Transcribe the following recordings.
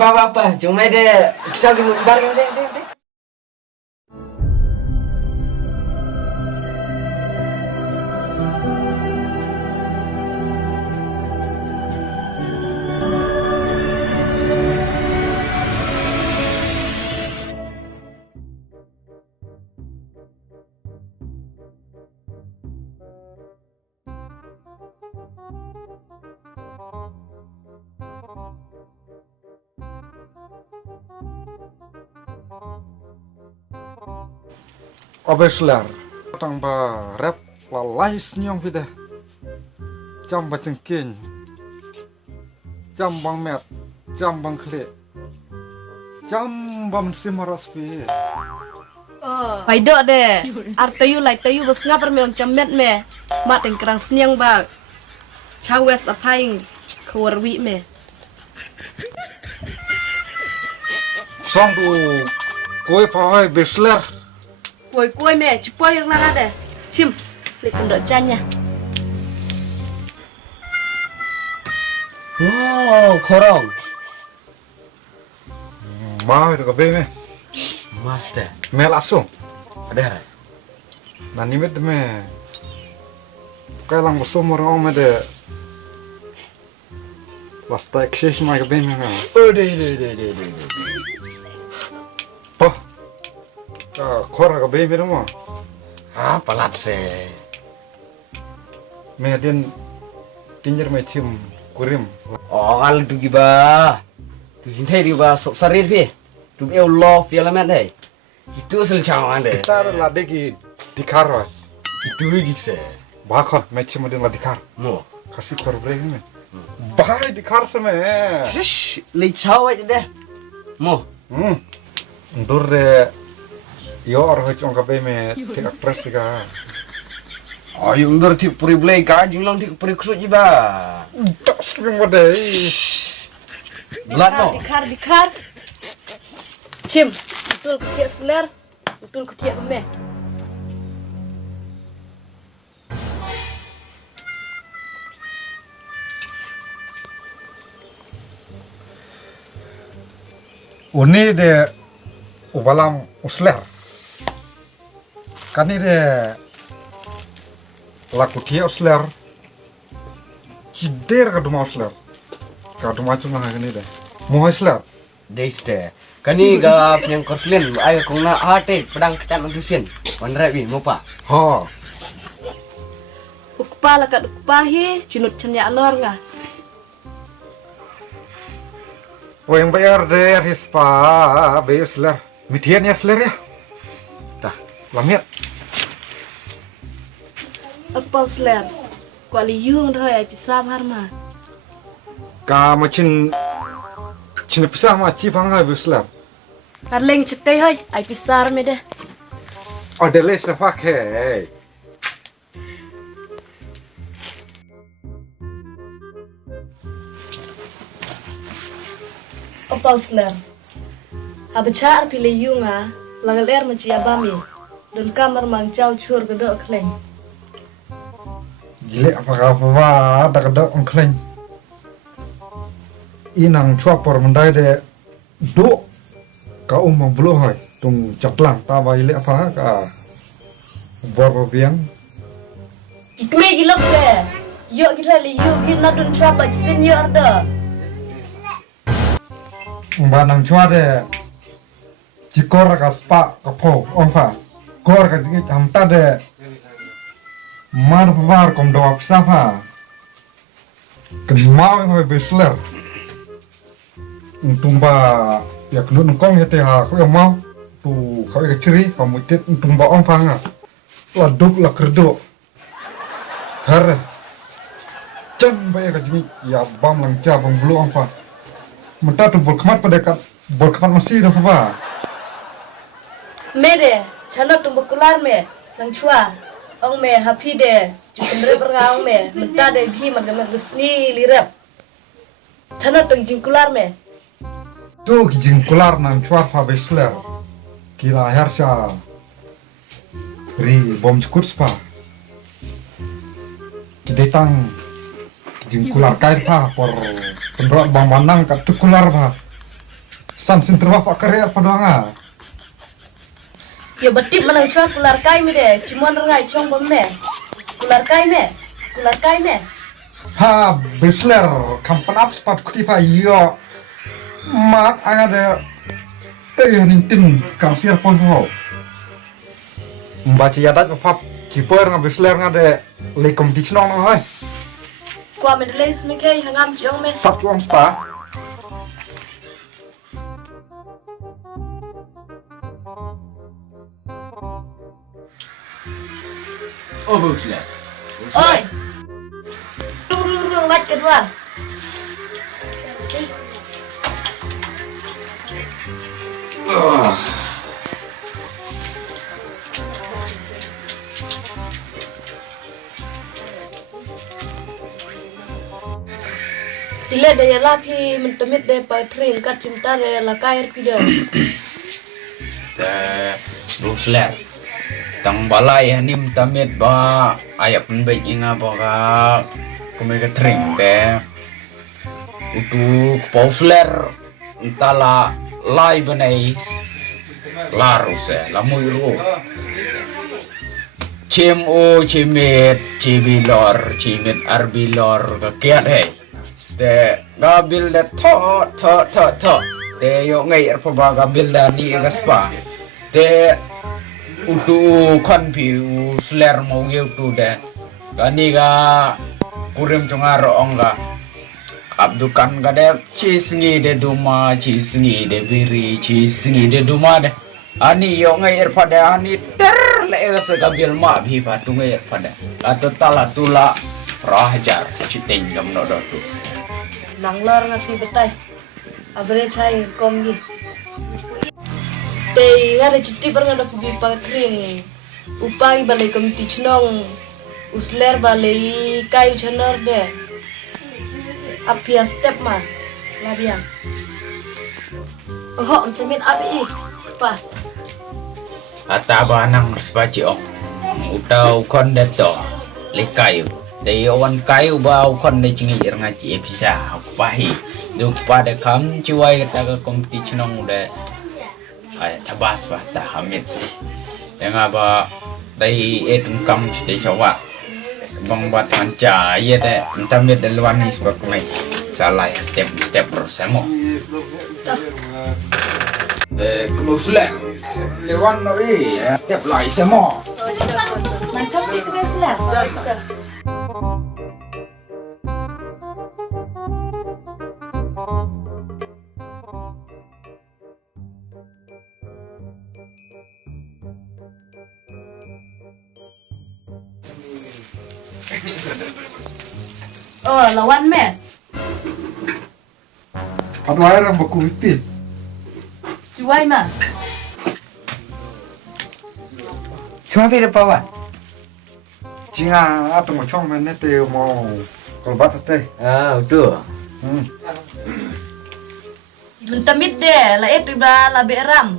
Apa cuma ada kisah gimana bareng deh. Obeslar, tang ba rap lalai senyum vida, jam ba cengking, jam bang met, jam bang kle, jam bang simaras pi. Phải đợi để tayu lại tayu bớt ngáp rồi mình chấm mét mẹ mà tình krang sniang bạc chao west apaing khawar wi mẹ Song tu, koi pahai beslar. quay mẹ chụp quay ra ra để chim để cùng đợi cha nha. Wow, korong. Mau itu kabe me, Master. me langsung. Ada. Nani met me, kai lang besum orang me de. Lasta eksis mai kabe me me. Deh. Pah, kora kabe me rumah. Pelat sih. Me din tinjer me tim kurim. Oh, kalau tu giba. Tu hintai giba sok sarir fi. Tu love elemen deh. Itu asal cawan deh. Kita ada ki dikar wa. Itu gitu. Bahkan match mo din la dikar. Mo. Kasih korbre me. Bahai dikar se me. Shish, lecau aja deh. Mo. Ndur de yo arho chong kabe me tik press ga. Oh, yung dur ti puri blay ka jinglong ti puri kusut jiba. Tak sering wade. Belat no. Dikar chim betul ketiak seler betul ketiak mẹ Uni de ubalam usler. Kani de laku kia usler. Hider kaduma usler. Kaduma cuma ngani de. Mo usler. Deste. Kani ga yang kortlen ay kung na hate pedang kecan utusin. Wanrabi mo pa. Ha. ukpa lah kat ukpa hi junut cenyak lor nga O yang bayar de hispa be usler. Mitian ya usler ya. Tah, lamiat. ukpa seler kuali yung thôi ai pisah harma Ka macin cina pisah ma ci panga be usler. Arleng cetai hoi ai pisah me deh Ada les na pakai. ukpa seler abecar pilih yung langal air maci abami dan kamar mangcau cur gedok kleng Gile apa ada kedok engkleng. Inang cuapor mendai de do ka belum hai tung caplang ta ba ile apa ka bor biang ikme gilok deh yuk kita li yuk kita dun cuap bac senior dah banang cua de jikor ka spa ka po onfa kor ka jingit hamta de mar var kom do apsafa kemau hoi besler tumba ya kunun kong hete ha ko mau tu kau ke ciri kamu tit tumba onfa nga la duk la kerdo har cang baya ka jingit ya bam lang cha bang bulu onfa menta tu bol khamat pada kat bol khamat masih dah apa Mede, chana tumbuh kular me, nang chua, ong me happy de, jupen rep ong me, menta de bhi magamat gusni lirap. Chana tung jingkular me, tu kijing kular nang chuar pa besler kila hersha ri bom skut spa kidetang kijing kular kai pa por pendrot bang manang kat tu kular pa san sinterwa pak karya padanga. Ya betip menang chua kular kai me de, cimon rengai chong bom me. Kular kai me. Ha besler kampan up spot kutifa yo. Mak ada nintin kang siar pon ho. Membaca yadat ngapap kiper besler ngade le competition nong hoi. Qua me les me kai hangam chong me. Sap chuang spa. Oh buslah. Oi. Turun wat kedua. Ile daya lapi mentemit de patring kat cinta de lakai video. Buslah. Tang balai hanim tamit ba ayak pun baik inga boga kumega tring de untuk popular entala live benai larus lamui ru CMO cimit cibilor cimit arbilor kakiat de gabil de to de yo ngai erpa gabil da ni gaspa de untuk konfiu sler mau gitu deh kani ga kurim cungaro ongga abdukan ga deh cisngi de duma cisngi de biri cisngi de duma deh ani yo ngai pada ani ter le segabil ma bi patu ngai pada atau tala tula rahajar citeng gam no tu Nanglor ngati betai abre chai komgi Tei ngada citi pernah ada pubi patring upai balai komiti cenong usler balai kayu cenor de apia step mah labiang oh entemin api pa ataba nang sepaci ong utau kon deto le kayu dei awan kayu bau kon de cingi ngaci bisa pahi duk pada kam ciwai kata komiti cenong udah ay tabas ba ta hamit si dengan ba dai etung kam cite cawa bang buat manca ye de entamit de luan ni sebab mai salah ya step prosemo de kumusle lewan no step lai semo macam di kresler oh lawan me Aduh air yang baku ipin. cuai mah cuma video pawan Jinga atau macam mana teh mau kolbat teh. betul mentemit de la itu ba la beram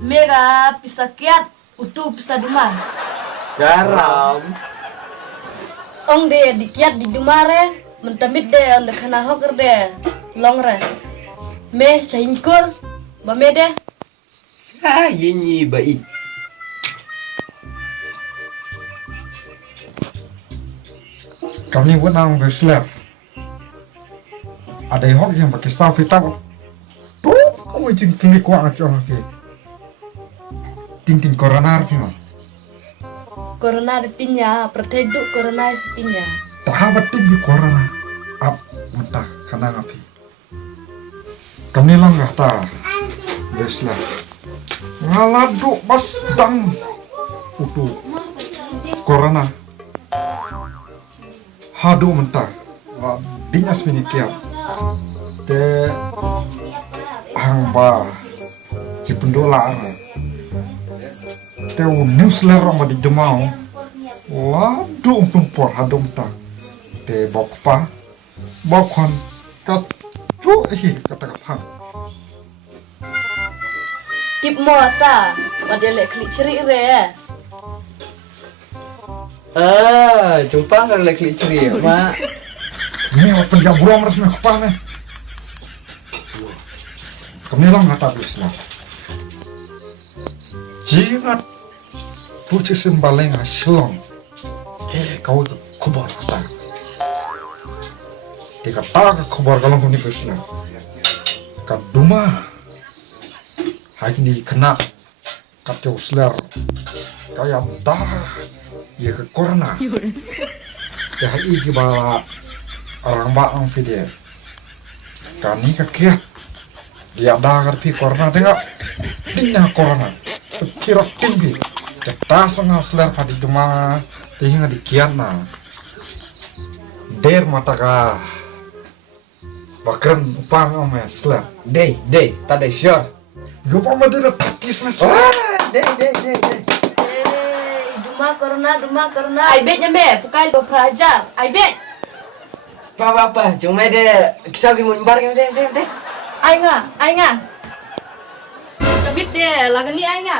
mega pisakiat utuh pisa duma garam ong de dikiat di dumare mentemit de on de kana hoker de longre me cahingkur ba me de yinyi baik Kami buat nang besler. Ada yang yang pakai safi tahu. Tuh, kamu cing klik kuat aja lagi. Ting corona mah. corona de tinya pertedu corona tinya Tahabat tinggi corona. Ap mentah kena ngapi. Kami lang ta besler. Ngaladu pas dang. Utuh. Corona. Hadu mentah, dinas minikian, te hangba, cipendola te newsletter sama di demau, waduh tumpor hadu mentah, te bokpa, bokon, kat, kata kapang. tip mota padele klik ceri re jumpa nggak lagi ceri mak Ini apa penjam buram resmi kapang nih. kami lang hata bisla. Jingat puci sembaleng hasilong. Kau kubar hata. Tika tak kubar kalau kuni bisla. Kaduma. Hai ni kena katau selar. Kaya dah ya ke corona. Ya hai iki bala orang baang video. Kani kakiat. Dia dagar pi corona tengok. Tinggal corona. Kira tinggi. Kita sangat selar pada duma. Tinggal di kiana. Der mata ka. Bakran upang ame selar. Deh, tadi sure. Lupa madira takis mas. Deh. Duma corona. Ai bet nyambe, pukai do prajar. Ai bet. Apa? Cuma deh kisah gimana mbar deh. Ai nga. Kabit de, lagani ai nga.